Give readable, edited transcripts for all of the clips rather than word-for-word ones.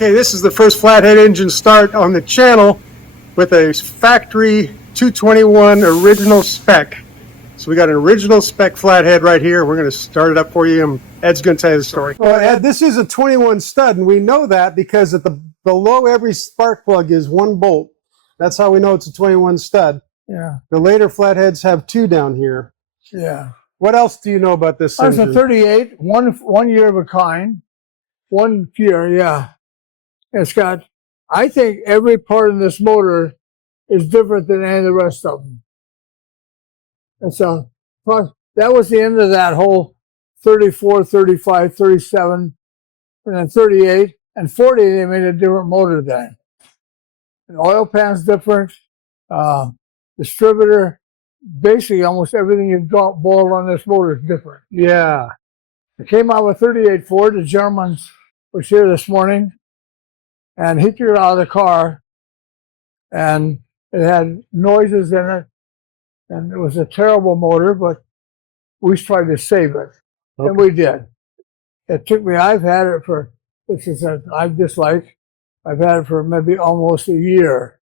Okay, this is the first flathead engine start on the channel with a factory 221 original spec. So we got an original spec flathead right here. We're going to start it up for you, and Ed's going to tell you the story. Well, Ed, this is a 21 stud, and we know that because at below every spark plug is one bolt. That's how we know it's a 21 stud. Yeah. The later flatheads have two down here. Yeah. What else do you know about this That's engine? a 38, one year of a kind. 1 year, yeah. It's got, I think every part of this motor is different than any of the rest of them. And so that was the end of that whole 34, 35, 37, and then 38, and 40, they made a different motor then. The oil pan's different, distributor, basically almost everything you've boiled on this motor is different. Yeah. It came out with 38 Ford. The gentleman was here this morning, and he took it out of the car, and it had noises in it, and it was a terrible motor, but we tried to save it, and we did. It took me, I've had it for, which is a, I dislike, I've had it for maybe almost a year.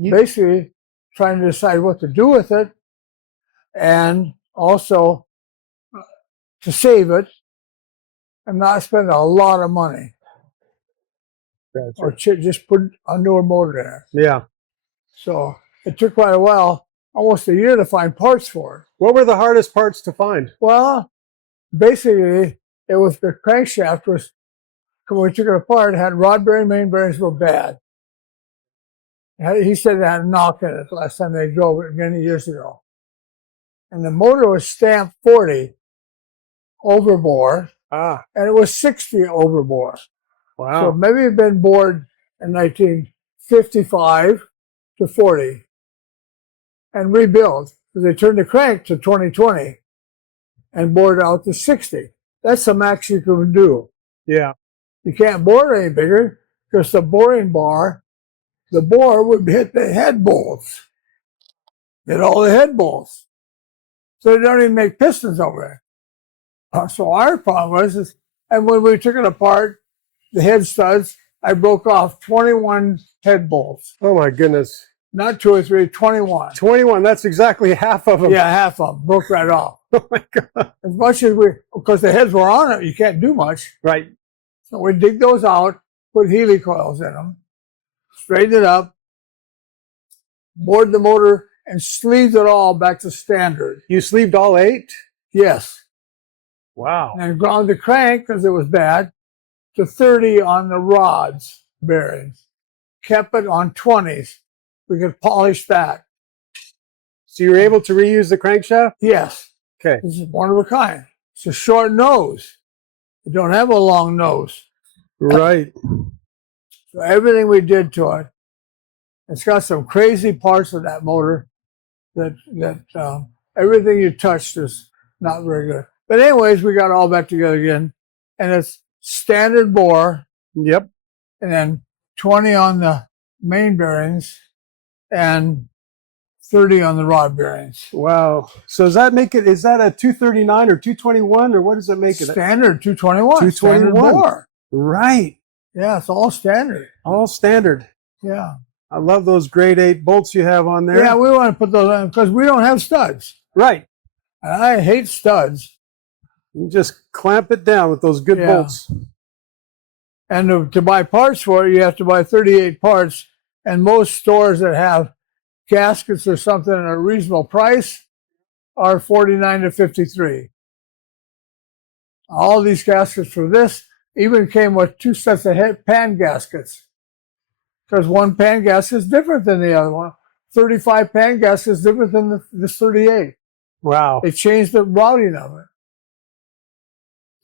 Basically, trying to decide what to do with it, and also to save it and not spend a lot of money. Gotcha. Or just put a newer motor in it. Yeah. So it took quite a while, almost a year, to find parts for it. What were the hardest parts to find? Well, basically, it was the crankshaft was, when we took it apart, it had rod bearing, main bearings were bad. He said it had a knock in it last time they drove it many years ago. And the motor was stamped 40 overbore, and it was 60 overbore. Wow. So maybe it had been bored in 1955 to 40 and rebuilt. So they turned the crank to 2020 and bored out to 60. That's the max you can do. Yeah. You can't bore it any bigger because the boring bar, the bore would hit the head bolts. Hit all the head bolts. So they don't even make pistons over there. So our problem was, and when we took it apart, the head studs, I broke off 21 head bolts. Oh my goodness. Not 2 or 3, 21. 21, that's exactly half of them. Yeah, half of them broke right off. Oh my God. As much as because the heads were on it, you can't do much. Right. So we dig those out, put Heli-Coils in them, straightened it up, bored the motor, and sleeved it all back to standard. You sleeved all 8? Yes. Wow. And ground the crank, because it was bad, to 30 on the rods bearings. Kept it on 20s. We could polish that. So you were able to reuse the crankshaft? Yes. Okay. This is one of a kind. It's a short nose. You don't have a long nose. Right. So everything we did to it, it's got some crazy parts of that motor that everything you touched is not very good. But anyways, we got all back together again, and it's standard bore. Yep. And then 20 on the main bearings and 30 on the rod bearings. Wow. So does that make it, is that a 239 or 221, or what does it make it? Standard 221. 221. Standard bore. Right. Yeah, it's all standard. All standard. Yeah. I love those grade 8 bolts you have on there. Yeah, we want to put those on because we don't have studs. Right. And I hate studs. You just clamp it down with those good bolts. And to buy parts for it, you have to buy 38 parts. And most stores that have gaskets or something at a reasonable price are 49 to 53. All these gaskets for this even came with 2 sets of pan gaskets. Because one pan gasket is different than the other one. 35 pan gasket is different than this 38. Wow. They changed the routing of it.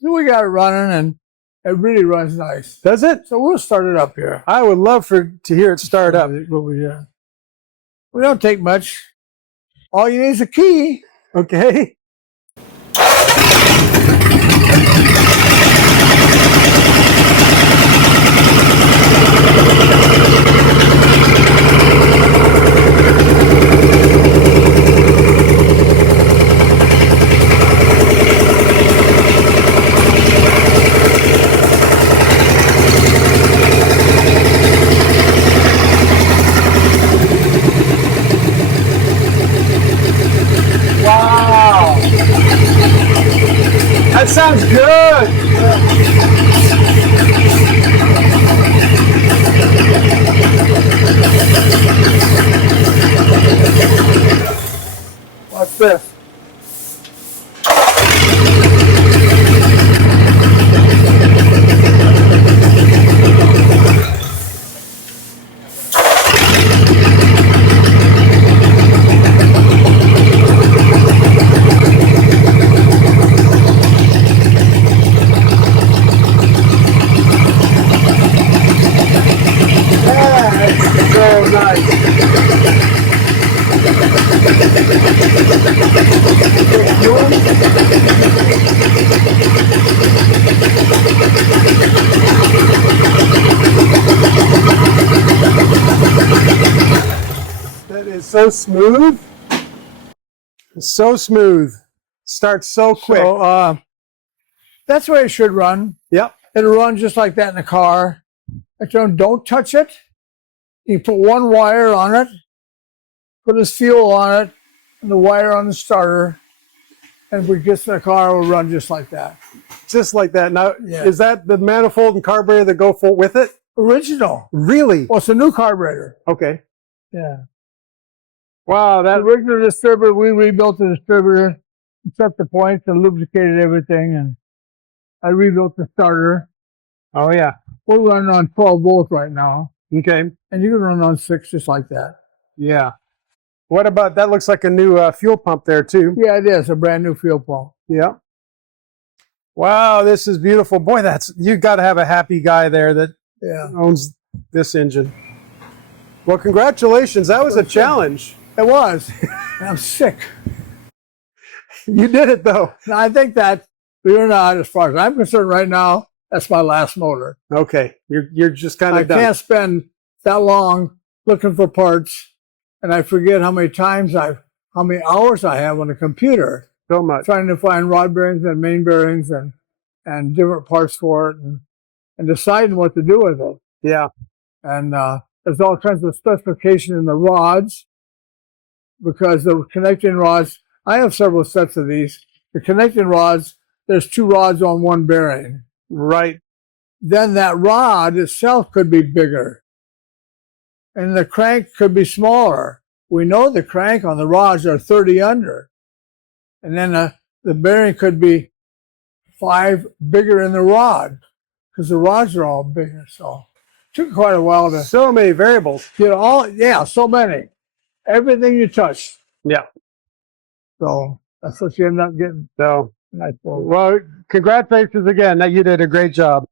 So we got it running, and it really runs nice. Does it? So we'll start it up here. I would love to hear it start up. We don't take much. All you need is a key. Okay. Watch this. That's so nice. That is so smooth. So smooth. Starts so quick. So that's the way it should run. Yep. It'll run just like that in the car. But don't touch it. You put one wire on it, put this fuel on it, and the wire on the starter, and when it gets to the car, it will run just like that. Just like that. Now, Yeah. is that the manifold and carburetor that go full with it? Original. Really? Well, it's a new carburetor. Okay. Yeah. Wow, The that original distributor, we rebuilt the distributor, set the points, and lubricated everything, and I rebuilt the starter. oh yeah. We're running on 12 volts right now, Okay. and you can run on 6 just like that. Yeah. What about that? Looks like a new fuel pump there too. Yeah, it is a brand new fuel pump. Yeah. Wow, this is beautiful. Boy, you got to have a happy guy there that Yeah, owns this engine. Well, congratulations. That was a challenge. it was. I'm sick. You did it though. And I think that, believe it or not, as far as I'm concerned right now, that's my last motor. Okay. You're just kind I of done. can't spend that long looking for parts, and I forget how many hours I have on the computer So much. trying to find rod bearings and main bearings and different parts for it and deciding what to do with it. Yeah. And there's all kinds of specification in the rods, because the connecting rods, I have several sets of these. The connecting rods, there's 2 rods on one bearing. Right. Then that rod itself could be bigger, and the crank could be smaller. We know the crank on the rods are 30 under, and then the bearing could be 5 bigger in the rod, because the rods are all bigger. So it took quite a while to So many variables. get so many. Everything you touch. Yeah. So that's what you end up getting. So, I suppose. well, congratulations again. You did a great job.